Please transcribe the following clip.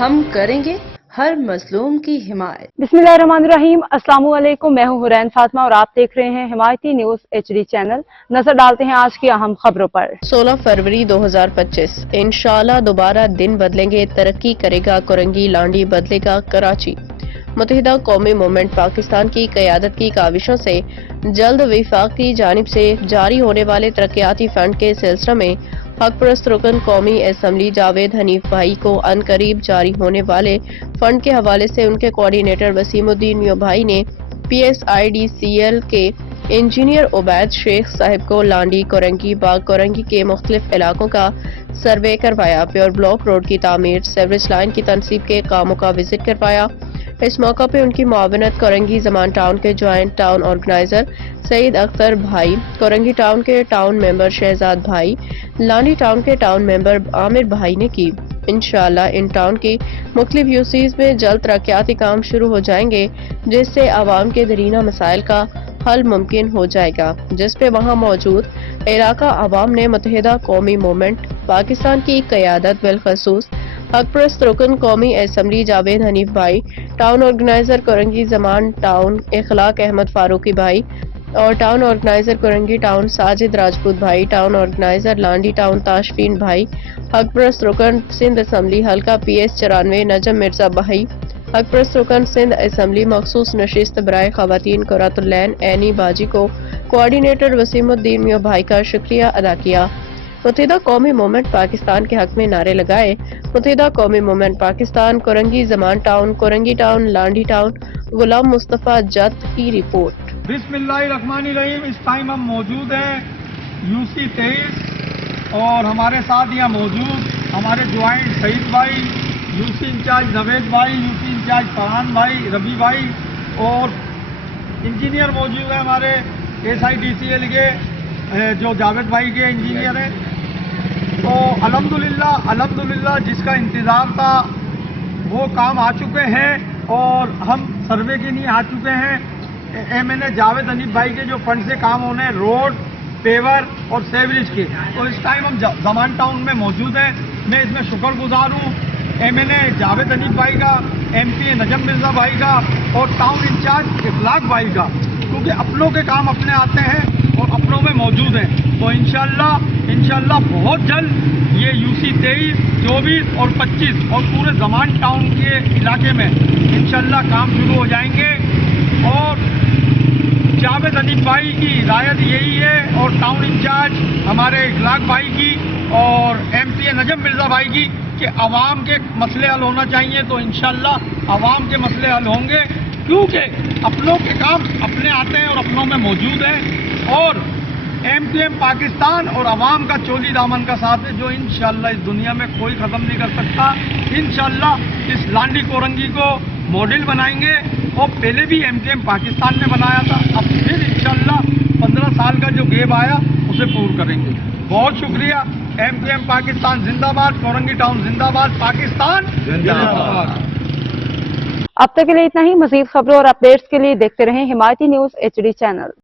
ہم کریں گے ہر مظلوم کی حمایت۔ بسمillahirrahmanirrahim، السلام علیکم، میں ہوں حرین فاطمہ اور آپ دیکھ رہے ہیں حمایتی نیوز HD چینل۔ نظر ڈالتے ہیں آج کی اہم خبروں پر۔ 16 فروری 2025 انشاءاللہ دوبارہ دن بدلیں گے، ترقی کرے گا کورنگی، لانڈی بدلے گا کراچی۔ متحدہ قومی موومنٹ پاکستان کی قیادت کی کاوشوں سے جلد وفاق کی جانب سے جاری ہونے والے ترقیاتی فنڈ کے سلسلے میں حق پرست رکن قومی اسمبلی جاوید حنیف بھائی کو عنقریب جاری ہونے والے فنڈ کے حوالے سے ان کے کوارڈینیٹر وسیم الدین میاں بھائی نے PSIDCL کے انجینئر عبید شیخ صاحب کو لانڈی، کورنگی، باغ کورنگی کے مختلف علاقوں کا سروے کروایا۔ پیور بلاک روڈ کی تعمیر، سروس لائن کی تنصیب کے کاموں کا وزٹ کروایا۔ اس موقع پہ ان کی معاونت کورنگی زمان ٹاؤن کے جوائنٹ ٹاؤن آرگنائزر سعید اختر بھائی، کورنگی ٹاؤن کے ٹاؤن ممبر شہزاد بھائی، لانڈی ٹاؤن کے ٹاؤن ممبر عامر بھائی نے کی۔ انشاءاللہ ان ٹاؤن کی مختلف UCs میں جلد ترقیاتی کام شروع ہو جائیں گے، جس سے عوام کے درینہ مسائل کا حل ممکن ہو جائے گا، جس پہ وہاں موجود علاقہ عوام نے متحدہ قومی موومنٹ پاکستان کی قیادت بالخصوص حق پرست رکن قومی اسمبلی جاوید حنیف بھائی، ٹاؤن آرگنائزر کورنگی زمان ٹاؤن اخلاق احمد فاروقی بھائی اور town organiser Korangi town Sajid Rajput بھائی، town organiser Landhi town Tashfeen بھائی، حق پرست رکن سندھ اسمبلی حلقہ PS 94 نجم مرزا بھائی، حق پرست رکن سندھ اسمبلی مخصوص نشست برائے خواتین قرۃ العین عینی باجی کو کوارڈینیٹر وسیم الدین میاں بھائی کا شکریہ ادا کیا۔ متحدہ قومی موومنٹ پاکستان کے حق میں نعرے لگائے۔ متحدہ قومی موومنٹ پاکستان کورنگی زمان town, Korangi town, Landhi town. Ghulam Mustafa جت کی رپورٹ۔ بسم اللہ الرحمن الرحیم۔ اس ٹائم ہم موجود ہیں UC 23 اور ہمارے ساتھ یہاں موجود ہمارے جوائنٹ سعید بھائی، UC انچارج نوید بھائی، UC انچارج فرحان بھائی، ربی بھائی اور انجینئر موجود ہیں ہمارے SIDCL کے جو جاوید بھائی کے انجینئر ہیں۔ تو الحمدللہ جس کا انتظار تھا وہ کام آ چکے ہیں اور ہم سروے کے لیے آ چکے ہیں۔ MNA جاوید حنیف بھائی کے جو فنڈ سے کام ہونے ہیں روڈ، پیور اور سیوریج کے، تو اس ٹائم ہم زمان ٹاؤن میں موجود ہیں۔ میں اس میں شکر گزار ہوں MNA جاوید حنیف بھائی کا، MPA نجم مرزا بھائی کا اور ٹاؤن انچارج اخلاق بھائی کا، کیونکہ اپنوں کے کام اپنے آتے ہیں اور اپنوں میں موجود ہیں۔ تو انشاءاللہ بہت جلد یہ UC 23، 24 اور 25 اور پورے زمان ٹاؤن کے علاقے میں انشاءاللہ کام شروع ہو جائیں گے۔ اور جاوید حنیف بھائی کی ہدایت یہی ہے اور ٹاؤن انچارج ہمارے اخلاق بھائی کی اور MPA نجم مرزا بھائی کی کہ عوام کے مسئلے حل ہونا چاہیے۔ تو انشاءاللہ عوام کے مسئلے حل ہوں گے، کیونکہ اپنوں کے کام اپنے آتے ہیں اور اپنوں میں موجود ہیں۔ اور MPM پاکستان اور عوام کا چولی دامن کا ساتھ ہے، جو انشاءاللہ اس دنیا میں کوئی ختم نہیں کر سکتا۔ انشاءاللہ اس لانڈی کورنگی کو ماڈل بنائیں گے، اور پہلے بھی MPM پاکستان نے بنایا تھا، اب پھر انشاءاللہ 15 سال کا جو گیپ آیا اسے پور کریں گے۔ بہت شکریہ۔ MPM پاکستان زندہ باد، کورنگی ٹاؤن زندہ باد، پاکستان زندہ باد۔ اب تک کے لیے اتنا ہی۔ مزید خبروں اور اپڈیٹس کے لیے دیکھتے رہیں حمایتی نیوز HD چینل۔